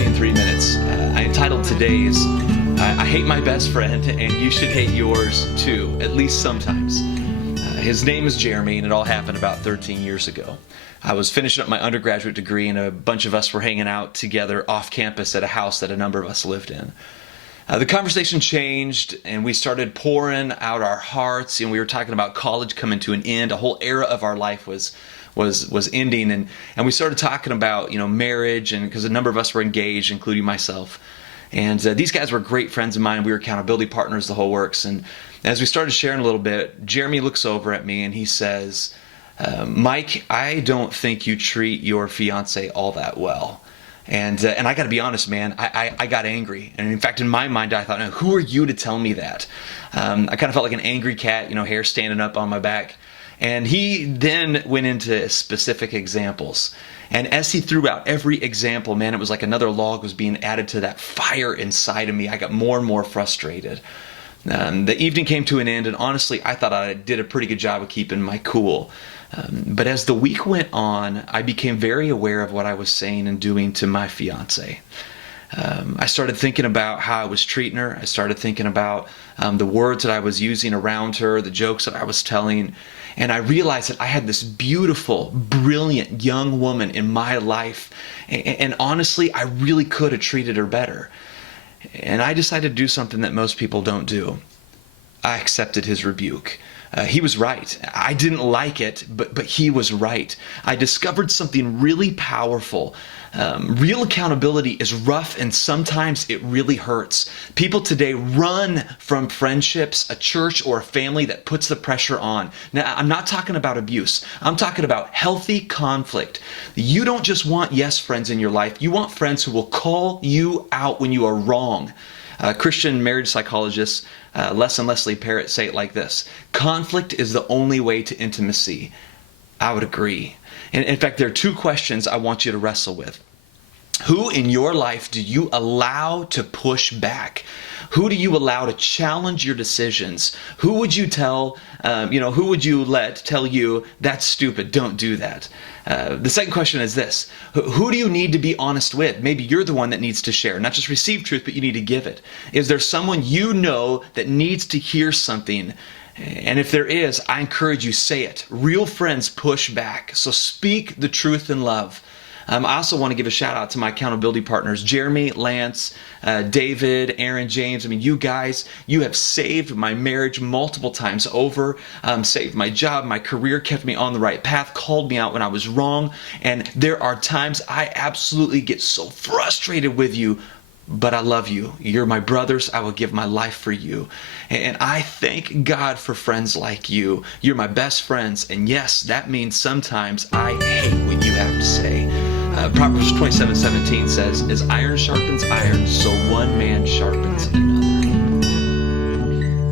Theology in 3 minutes. I entitled today's, I hate my best friend and you should hate yours too, at least sometimes. His name is Jeremy and it all happened about 13 years ago. I was finishing up my undergraduate degree and a bunch of us were hanging out together off campus at a house that a number of us lived in. The conversation changed and we started pouring out our hearts, and we were talking about college coming to an end. A whole era of our life was ending, and we started talking about marriage, and because a number of us were engaged, including myself. And these guys were great friends of mine. We were accountability partners, the whole works. And as we started sharing a little bit, Jeremy looks over at me and he says, Mike, I don't think you treat your fiance all that well. And I got to be honest, man, I got angry. And in fact, in my mind, I thought, who are you to tell me that? I kind of felt like an angry cat, hair standing up on my back. And he then went into specific examples. And as he threw out every example, man, it was like another log was being added to that fire inside of me. I got more and more frustrated. The evening came to an end, and honestly, I thought I did a pretty good job of keeping my cool. But as the week went on, I became very aware of what I was saying and doing to my fiance. I started thinking about how I was treating her. I started thinking about the words that I was using around her, the jokes that I was telling. And I realized that I had this beautiful, brilliant young woman in my life. And honestly, I really could have treated her better. And I decided to do something that most people don't do. I accepted his rebuke. He was right. I didn't like it, but he was right. I discovered something really powerful. Real accountability is rough, and sometimes it really hurts. People today run from friendships, a church, or a family that puts the pressure on. Now, I'm not talking about abuse. I'm talking about healthy conflict. You don't just want yes friends in your life. You want friends who will call you out when you are wrong. Christian marriage psychologists Les and Leslie Parrott say it like this: conflict is the only way to intimacy. I would agree. And in fact, there are two questions I want you to wrestle with. Who in your life do you allow to push back? Who do you allow to challenge your decisions? Who would you tell, who would you let tell you, that's stupid, don't do that? The second question is this: who do you need to be honest with? Maybe you're the one that needs to share, not just receive truth, but you need to give it. Is there someone you know that needs to hear something? And if there is, I encourage you, say it. Real friends push back, so speak the truth in love. I also want to give a shout out to my accountability partners, Jeremy, Lance, David, Aaron, James. You guys, you have saved my marriage multiple times over, saved my job, my career, kept me on the right path, called me out when I was wrong. And there are times I absolutely get so frustrated with you, but I love you. You're my brothers. I will give my life for you. And I thank God for friends like you. You're my best friends. And yes, that means sometimes I hate what you have to say. Proverbs 27:17 says, as iron sharpens iron, so one man sharpens another.